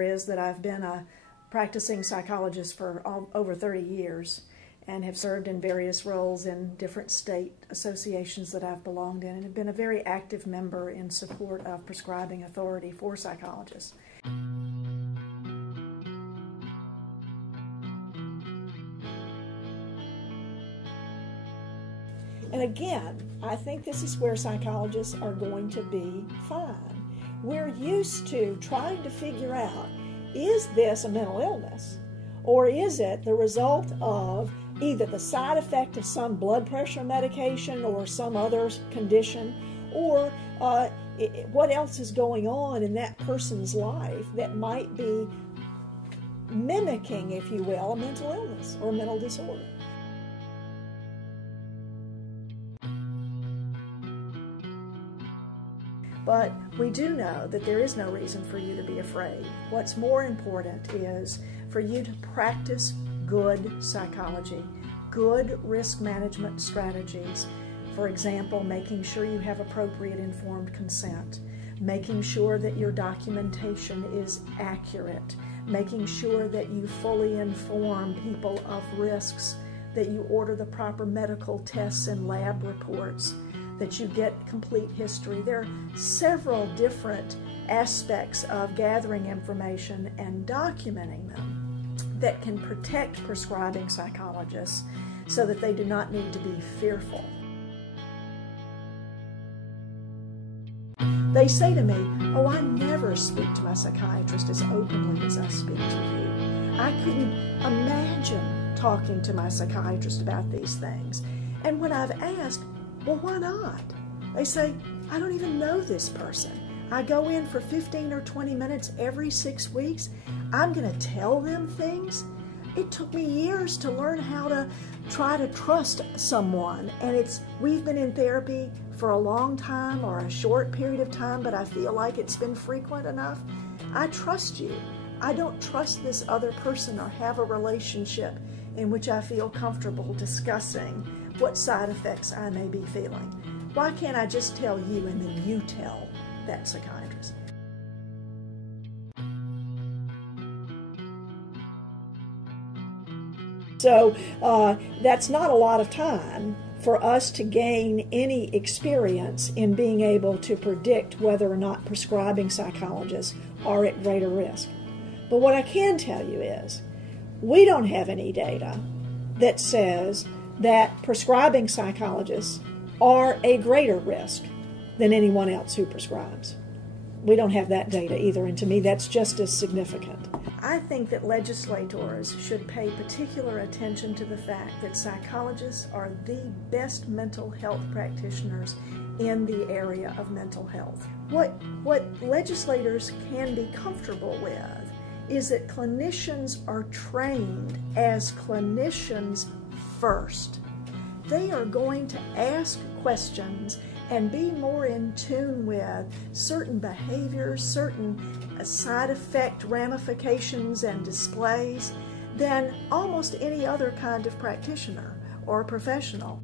Is that I've been a practicing psychologist for over 30 years and have served in various roles in different state associations that I've belonged in, and have been a very active member in support of prescribing authority for psychologists. And again, I think this is where psychologists are going to be fine. We're used to trying to figure out, is this a mental illness? Or is it the result of either the side effect of some blood pressure medication or some other condition, or what else is going on in that person's life that might be mimicking, if you will, a mental illness or a mental disorder? But we do know that there is no reason for you to be afraid. What's more important is for you to practice good psychology, good risk management strategies. For example, making sure you have appropriate informed consent, making sure that your documentation is accurate, making sure that you fully inform people of risks, that you order the proper medical tests and lab reports, that you get complete history. There are several different aspects of gathering information and documenting them that can protect prescribing psychologists so that they do not need to be fearful. They say to me, "Oh, I never speak to my psychiatrist as openly as I speak to you. I couldn't imagine talking to my psychiatrist about these things." And when I've asked, "Well, why not?" they say, "I don't even know this person. I go in for 15 or 20 minutes every 6 weeks. I'm going to tell them things?" It took me years to learn how to try to trust someone, and we've been in therapy for a long time or a short period of time, but I feel like it's been frequent enough. I trust you. I don't trust this other person or have a relationship in which I feel comfortable discussing what side effects I may be feeling. Why can't I just tell you and then you tell that psychiatrist? So that's not a lot of time for us to gain any experience in being able to predict whether or not prescribing psychologists are at greater risk. But what I can tell you is we don't have any data that says that prescribing psychologists are a greater risk than anyone else who prescribes. We don't have that data either, and to me that's just as significant. I think that legislators should pay particular attention to the fact that psychologists are the best mental health practitioners in the area of mental health. What legislators can be comfortable with is that clinicians are trained as clinicians first. They are going to ask questions and be more in tune with certain behaviors, certain side effect ramifications and displays than almost any other kind of practitioner or professional.